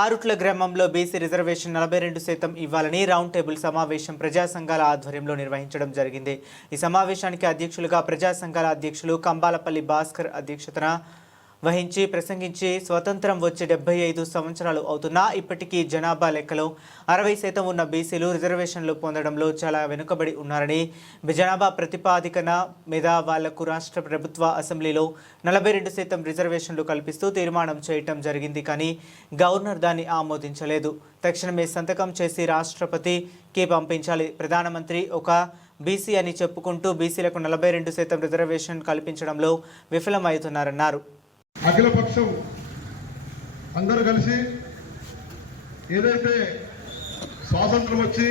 ఆరుట్ల గ్రామంలో BC reservation నలభై రెండు శాతం ఇవ్వాలని రౌండ్ టేబుల్ సమావేశం ప్రజా సంఘాల ఆధ్వర్యంలో నిర్వహించడం జరిగింది. ఈ సమావేశానికి అధ్యక్షులుగా ప్రజా సంఘాల అధ్యక్షులు కంబాలపల్లి భాస్కర్ అధ్యక్షతన వహించి ప్రసంగించి స్వతంత్రం వచ్చి డెబ్బై ఐదు సంవత్సరాలు అవుతున్నా ఇప్పటికీ జనాభా లెక్కలో అరవై శాతం ఉన్న బీసీలు రిజర్వేషన్లు పొందడంలో చాలా వెనుకబడి ఉన్నారని జనాభా ప్రతిపాదికన మీద వాళ్ళకు రాష్ట్ర ప్రభుత్వ అసెంబ్లీలో నలభై రెండు శాతం రిజర్వేషన్లు కల్పిస్తూ తీర్మానం చేయటం జరిగింది కానీ గవర్నర్ దాన్ని ఆమోదించలేదు. తక్షణమే సంతకం చేసి రాష్ట్రపతికి పంపించాలి. ప్రధానమంత్రి ఒక బీసీ అని చెప్పుకుంటూ బీసీలకు నలభై రెండు శాతం రిజర్వేషన్ కల్పించడంలో విఫలమవుతున్నారన్నారు. అఖిలపక్షం అందరూ కలిసి ఏదైతే స్వాతంత్రం వచ్చి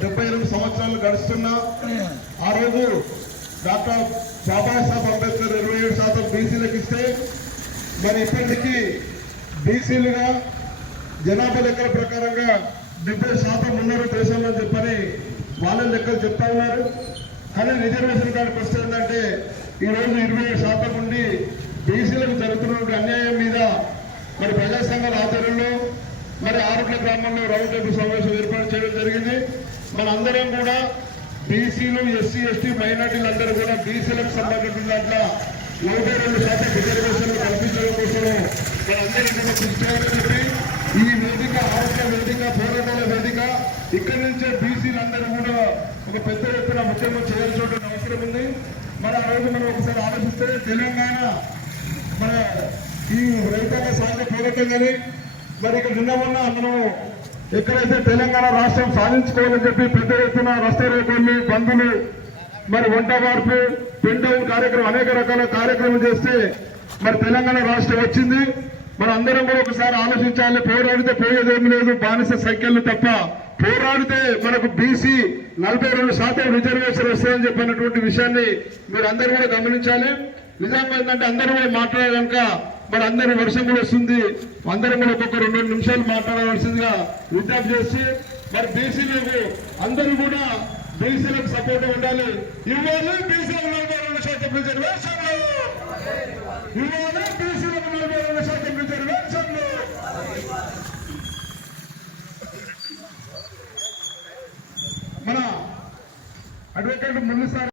డెబ్బై ఎనిమిది సంవత్సరాలు గడుస్తున్నా ఆ రోజు డాక్టర్ బాబాసాహెబ్ అంబేద్కర్ ఇరవై ఏడు శాతం బీసీలకు ఇస్తే మరి ఇప్పటికీ బీసీలుగా జనాభా లెక్కల ప్రకారంగా డెబ్బై శాతం ఉన్నారు దేశంలో అని చెప్పని వాళ్ళ లెక్కలు చెప్తా ఉన్నారు. కానీ రిజర్వేషన్ కార్డుకి వస్తే ఏంటంటే ఈరోజు ఇరవై ఏడు శాతం ఉండి బీసీలకు జరుగుతున్నటువంటి అన్యాయం మీద మరి ప్రజా సంఘాల ఆచరణలో మరి ఆరుట్ల గ్రామంలో రౌండ్ టేబుల్ సమావేశం ఏర్పాటు చేయడం జరిగింది. మన అందరం కూడా బీసీలు ఎస్సీ ఎస్టీ మైనార్టీలు అందరూ కూడా బీసీలకు సంబంధించిన దాంట్లో నలభై రెండు శాతం రిజర్వేషన్లు కల్పించడం కోసం మనందరం కూడా కృషి చేయాలని చెప్పి ఈ వేదిక ఆరోగ్య వేదిక పోరాటాల వేదిక ఇక్కడి నుంచే బీసీలందరూ కూడా ఒక పెద్ద ఎత్తున ముఖ్యంగా చేయాల్సిన అవసరం ఉంది. మరి ఆ రోజు మనం ఒకసారి ఆలోచిస్తే తెలంగాణ మన ఈ రైతాంగ సాధన పోరాటం కానీ మరి ఇక్కడ నిన్న మొన్న మనం ఎక్కడైతే తెలంగాణ రాష్ట్రం సాధించుకోవాలని చెప్పి పెద్ద ఎత్తున రస్తా రోడ్లు బంధులు మరి వంట మార్పు పిండం కార్యక్రమం అనేక రకాల కార్యక్రమం చేస్తే మరి తెలంగాణ రాష్ట్రం వచ్చింది. మన అందరం కూడా ఒకసారి ఆలోచించాలి పోరాడితే పోయేదేమి లేదు బానిస సంఖ్యలు తప్ప. పోరాడితే మనకు బీసీ నలభై రెండు శాతం రిజర్వేషన్ వస్తుందని చెప్పినటువంటి విషయాన్ని మీరు అందరూ కూడా గమనించాలి. నిజంగా ఏంటంటే అందరూ కూడా మాట్లాడాక మరి అందరి వర్షం కూడా వస్తుంది. అందరం కూడా ఒక్కొక్క రెండు రెండు నిమిషాలు మాట్లాడవలసిందిగా విజ్ఞప్తి చేసి మరి బీసీలకు అందరూ కూడా బీసీలకు సపోర్ట్ ఉండాలి. ఇవ్వాలి బీసీలకు నలభై రెండు శాతం రిజర్వేషన్లు ఇవ్వాలి బీసీలకు నలభై రెండు శాతం రిజర్వేషన్లు మన అడ్వకేట్ ముందుసారి